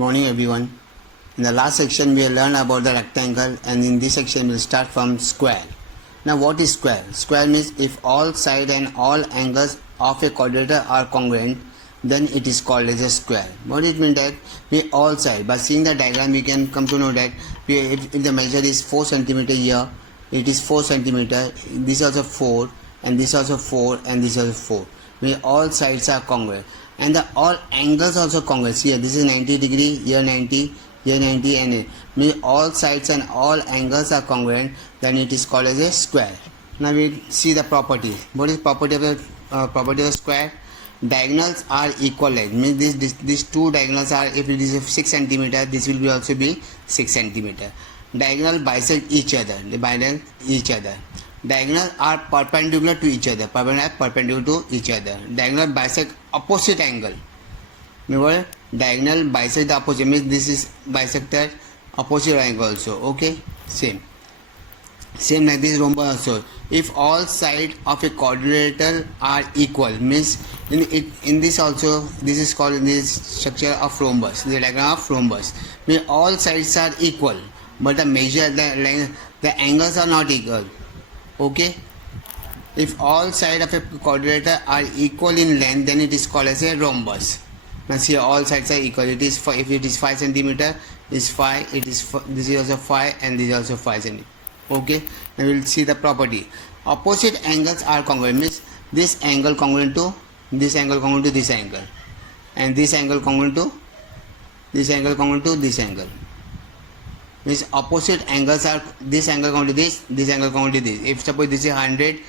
morning everyone. In the last section we learned about the rectangle, and in this section we'll start from square. Now what is square? Square means if all sides and all angles of a quadrilateral are congruent, then it is called as a square. What it means that we all sides, by seeing the diagram we can come to know that if the measure is 4 centimeter here, it is 4 centimeter, this is also 4, and this is also 4, and this is also 4. We all sides are congruent, and all angles also congruent. Here this is 90 degree, here 90, here 90, and mean all sides and all angles are congruent, then it is called as a square. Now we see the property. What is property of a square? Diagonals are equal length. Means these two diagonals are, if it is 6 centimeter, this will be also be 6 centimeter. Diagonal bisect each other. They bisect each other. Diagonals are perpendicular to each other. Perpendicular to each other. Diagonal bisect opposite angle. Remember, diagonal bisect the opposite, means this is bisected opposite angle also. Okay, same like this rhombus also. If all sides of a quadrilateral are equal, means in this also, this is called in this structure of rhombus, the diagram of rhombus. Means all sides are equal, but the angles are not equal. Okay, if all sides of a quadrilateral are equal in length, then it is called as a rhombus. Now see, all sides are equal. It is if it is 5 centimeter, is 5. It is this is also 5, and this is also 5 centimeter. Okay, now we will see the property. Opposite angles are congruent, means this angle congruent to this angle, congruent to this angle, and this angle congruent to this angle, congruent to this angle. Means opposite angles are, this angle congruent to this angle congruent to this. If suppose this is 100,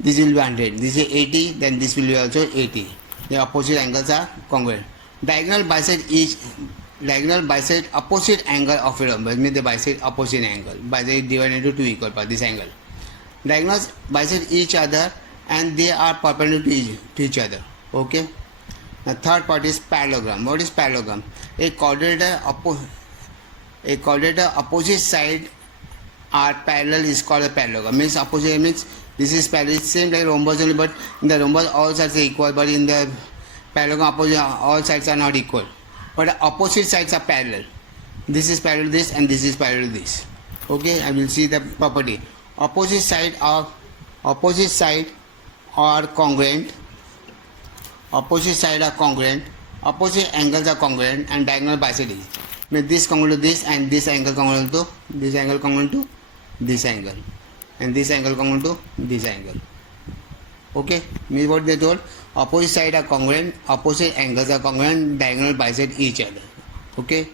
this will be 100. This is 80, then this will be also 80. The opposite angles are congruent. Diagonal bisect opposite angle of a rhombus, means they bisect opposite angle. Bisect divided into two equal parts, this angle. Diagonals bisect each other and they are perpendicular to each other. Okay. The third part is parallelogram. What is parallelogram? A quadrilateral opposite side are parallel is called a parallelogram. Means opposite means this is parallel, same like rhombus only, but in the rhombus all sides are equal, but in the parallelogram opposite all sides are not equal, but the opposite sides are parallel. This is parallel to this, and this is parallel to this. Okay, I will see the property. Opposite side are congruent. Opposite side are congruent. Opposite angles are congruent, and diagonal bisect is. Means this congruent to this, and this angle congruent to this angle, congruent to this angle, and this angle congruent to this angle. Okay, means what they told, opposite side are congruent, opposite angles are congruent, diagonal bisect each other. Okay,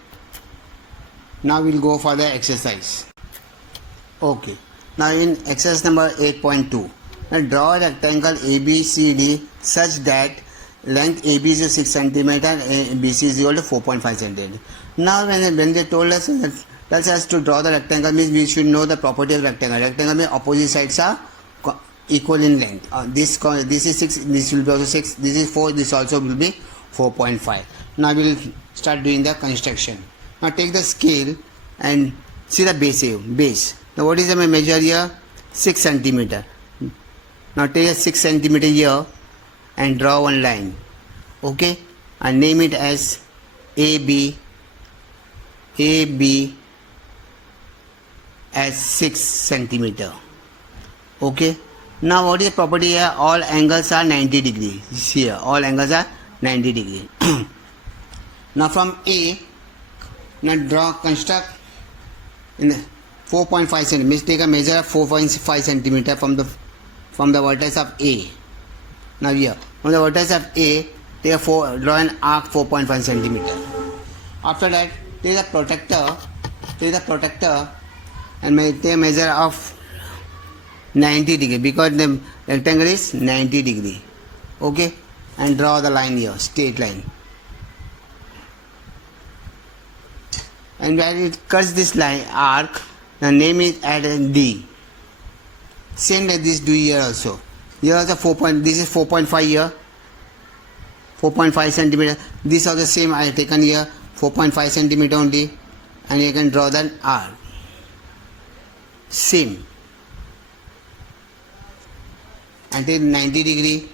now we'll go for the exercise. Okay, now in exercise number 8.2, now draw a rectangle ABCD such that length AB is 6 cm and BC is equal to 4.5 cm. Now when they told us to draw the rectangle, means we should know the property of rectangle. Rectangle means opposite sides are equal in length. This is 6, this will be also 6, this is 4, this also will be 4.5. Now we will start doing the construction. Now take the scale and see the base. Now what is the measure here? 6 centimeter. Now take a 6 centimeter here and draw one line. Okay, and name it as AB as 6 centimeter. Okay, now what is the property here? All angles are 90 degree. Here all angles are 90 degree. Now from A, now construct in the 4.5 cm. Means take a measure of 4.5 centimeter from the vertex of A. Now here from the vertex of A, draw an arc 4.5 centimeter. After that, take the protector and take a measure of 90 degree, because the rectangle is 90 degree. Okay, and draw the line here, straight line, and where it cuts this line arc, the name is at D. Same like this do here also. Here also this is 4.5 here, 4.5 centimeter. This also same I have taken here, 4.5 centimeter only, and you can draw the arc. Same. And take 90 degree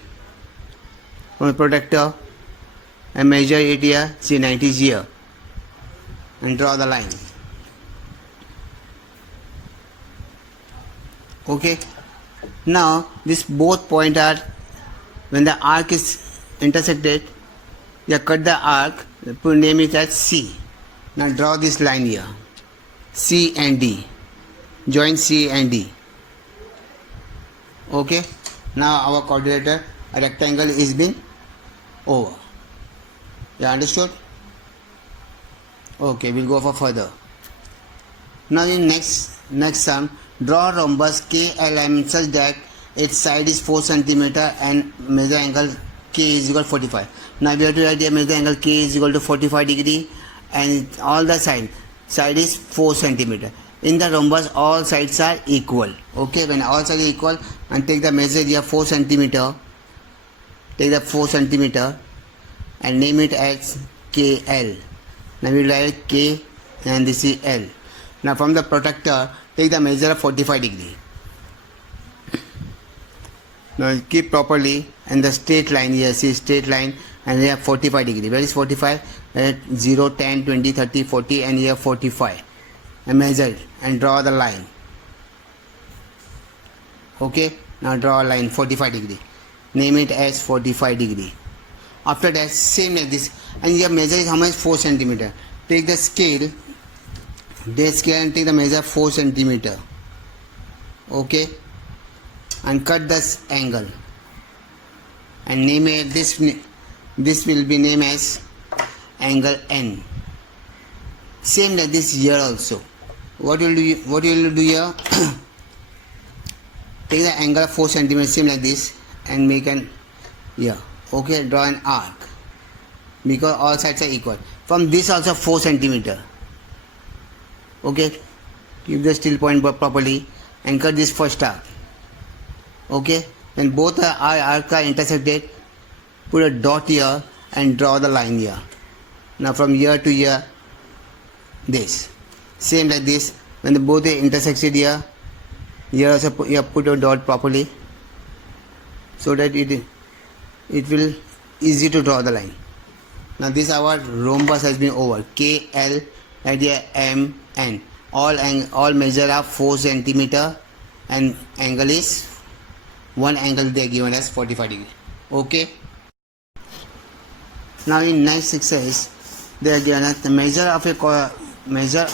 from the protector and measure it here. See, 90 is here. and draw the line. Okay, now this both point are, when the arc is intersected, you cut the arc, name it as C. Now draw this line here, C and D, join C and D. Okay, now our quadrilateral rectangle is been over. You understood? Okay, we'll go for further. Now in next sum, draw rhombus KLM such that its side is 4 cm and measure angle K is equal to 45. Now we have to write here measure angle K is equal to 45 degree and all the side is 4 cm. In the rhombus all sides are equal. Okay, when all sides are equal, and take the measure here 4 cm. Take the 4 cm and name it as KL. Now we will write K and this is L. Now from the protractor, take the measure of 45 degree. Now keep properly and the straight line here, see straight line, and we have 45 degree. Where is 45? 0, 10, 20, 30, 40 and here 45. And measure it and draw the line. Okay, now draw a line 45 degree. Name it as 45 degree. After that, same like this, and your measure is how much? 4 cm. Take the scale, and take the measure 4 cm. Okay, and cut this angle and name it this will be named as angle N. Same like this here also. What will you do here? Take the angle of 4 cm, same like this, and make an here. Okay, draw an arc because all sides are equal. From this also 4 cm. Okay, keep the still point properly and cut this first arc. Okay, when both arcs are intersected, put a dot here and draw the line here. Now from here to here, this. Same like this, when both are intersected here also put a dot properly so that it will easy to draw the line. Now this our rhombus has been over. K, L, right here M, N. All measure are 4 cm and angle is one angle they are given as 45 degree. Okay. Now in next exercise, they are given as the measure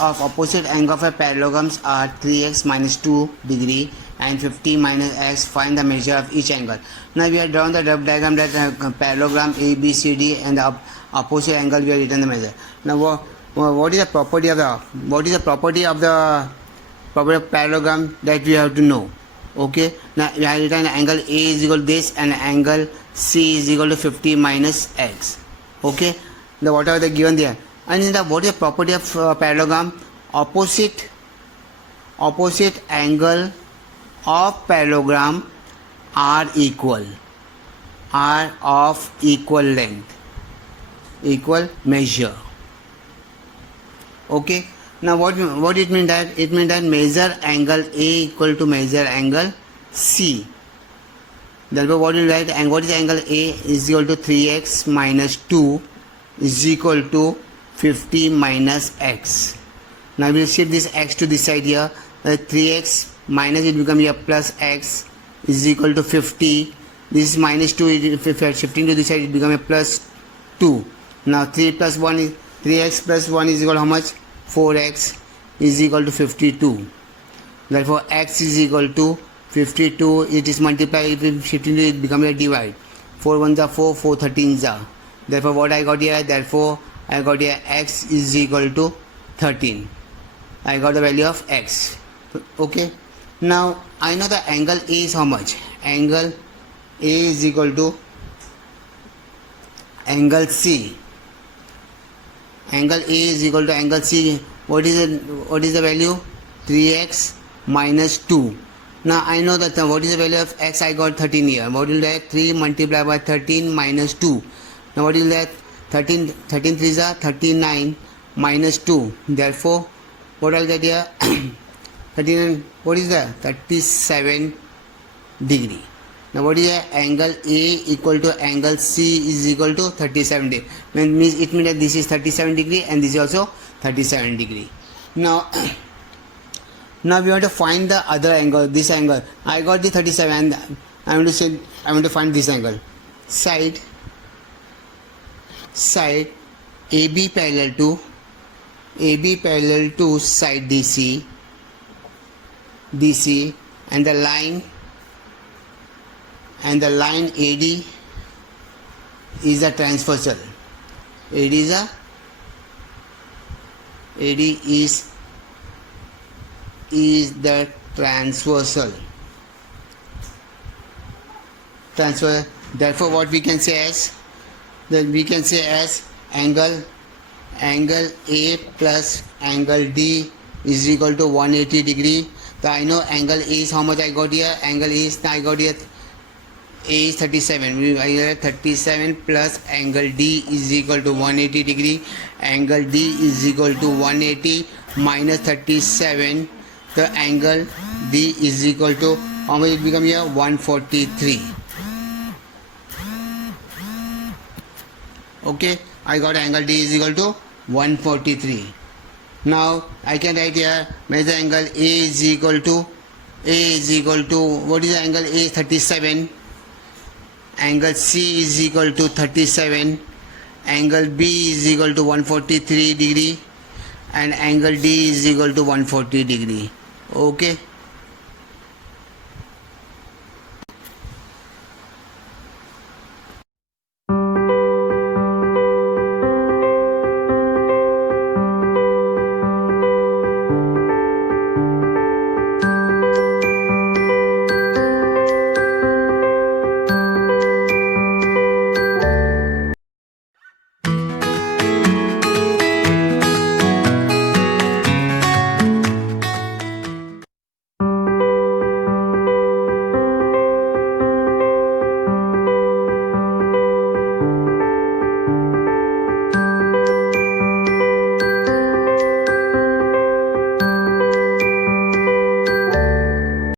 of opposite angle of a parallelograms are 3x minus 2 degree and 50 minus x. Find the measure of each angle. Now we have drawn the rough diagram that parallelogram A, B, C, D and the opposite angle we have written the measure. Now what is the property of the parallelogram that we have to know? Okay, now we have written angle A is equal to this and angle C is equal to 50 minus x. Okay, the whatever they given there. And in the what is the property of parallelogram? Opposite angle of parallelogram are equal, are of equal length, equal measure. Okay, now what it means that? It means that measure angle A equal to measure angle C. Therefore what will write, and what is angle A is equal to 3x minus 2 is equal to 50 minus x. Now we will shift this x to this side here. 3x minus it become here plus x is equal to 50. This is minus 2. If you are shifting to this side, it become a plus 2. Now 3 plus 1 is 3x plus 1 is equal to how much? 4x is equal to 52. Therefore x is equal to 52. It is multiplied. If you shifting to it, become a divide. 4 1s are 4, 4 13s are. Therefore what I got here? Therefore I got here x is equal to 13. I got the value of x. Okay. Now I know the angle A is how much? Angle A is equal to angle C. Angle A is equal to angle C. What is the value? 3x minus 2. Now I know that what is the value of x? I got 13 here. What will that? 3 multiplied by 13 minus 2. Now what is that? 13 3s are 39 minus 2. Therefore what I'll get here? 39. What is that? 37 degree. Now what is the angle A equal to angle C is equal to 37 degree. It means that this is 37 degree and this is also 37 degree. Now now we want to find the other angle, this angle. I got the 37 and I want to find this angle. Side AB parallel to side DC and the line AD is a transversal. AD is the transversal. Therefore what we can say as angle A plus angle D is equal to 180 degree. So I know angle A is how much I got here. Angle A is, I got here, A is 37. I got 37 plus angle D is equal to 180 degree. Angle D is equal to 180 minus 37. The angle D is equal to, how much it become here? 143. Okay, I got angle D is equal to 143. Now I can write here measure angle A is equal to what is the angle A? 37. Angle C is equal to 37. Angle B is equal to 143 degree and angle D is equal to 140 degree. Okay.